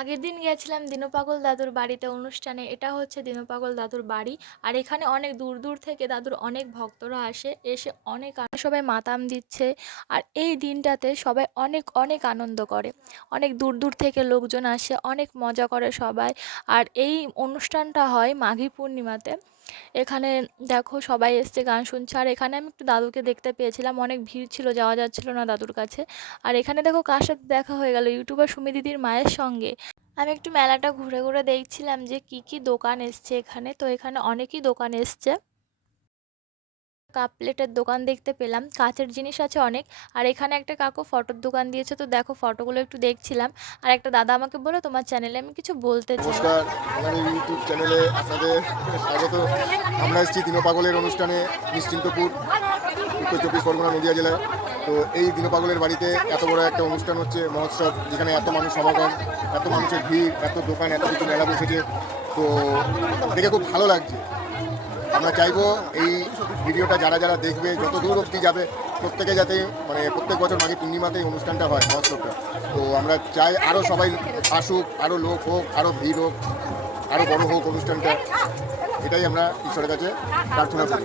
আগের দিন গিয়েছিলাম দীনপাগল দাদুর বাড়িতে অনুষ্ঠানে। এটা হচ্ছে দীনপাগল দাদুর বাড়ি। আর এখানে অনেক দূর দূর থেকে দাদুর অনেক ভক্তরা আসে, এসে অনেক সবাই মাতাম দিচ্ছে। আর এই দিনটাতে সবাই অনেক অনেক আনন্দ করে। অনেক দূর দূর থেকে লোকজন আসে, অনেক মজা করে সবাই। আর এই অনুষ্ঠানটা হয় মাঘী পূর্ণিমাতে। এখানে দেখো সবাই এসছে, গান শুনছে। আর এখানে আমি একটু দাদুকে দেখতে পেয়েছিলাম, অনেক ভিড় ছিল, যাওয়া যাচ্ছিল না দাদুর কাছে। আর এখানে দেখো কার সাথে দেখা হয়ে গেল, ইউটিউবার সুমি দিদির মায়ের সঙ্গে। আমি একটু মেলাটা ঘুরে ঘুরে দেখছিলাম যে কি কি দোকান এসছে এখানে। তো এখানে অনেকই দোকান এসছে। কাপ প্লেটের দোকান দেখতে পেলাম, কাঁচের জিনিস আছে অনেক। আর এখানে একটা কাকু ফটোর দোকান দিয়েছে, তো দেখো ফটোগুলো একটু দেখছিলাম। আর একটা দাদা আমাকে বললো তোমার চ্যানেলে আমি কিছু বলতে চাই। নমস্কার, আমাদের ইউটিউব চ্যানেলে আপনাদের স্বাগত। আমরা এসেছি দীনপাগলের অনুষ্ঠানে নিশ্চিন্তপুর, উত্তর চব্বিশ পরগনা, নদিয়া জেলায়। তো এই দীনপাগলের বাড়িতে এত বড় একটা অনুষ্ঠান হচ্ছে, মহোৎসব, যেখানে এত মানুষ সমাগম, এত মানুষের ভিড়, এত দোকান, এত কিছু মেলা বসেছে। তো দেখে খুব ভালো লাগছে। আমরা চাইবো এই ভিডিওটা যারা যারা দেখবে, যত দূর অবধি যাবে, প্রত্যেকে যাতে মানে প্রত্যেক বছর মাঘী পূর্ণিমাতে এই অনুষ্ঠানটা হয়, মহোৎসবটা। তো আমরা চাই আরও সবাই আসুক, আরও লোক হোক, আরও ভিড় হোক, আরও বড় হোক অনুষ্ঠানটা। এটাই আমরা ঈশ্বরের কাছে প্রার্থনা করি।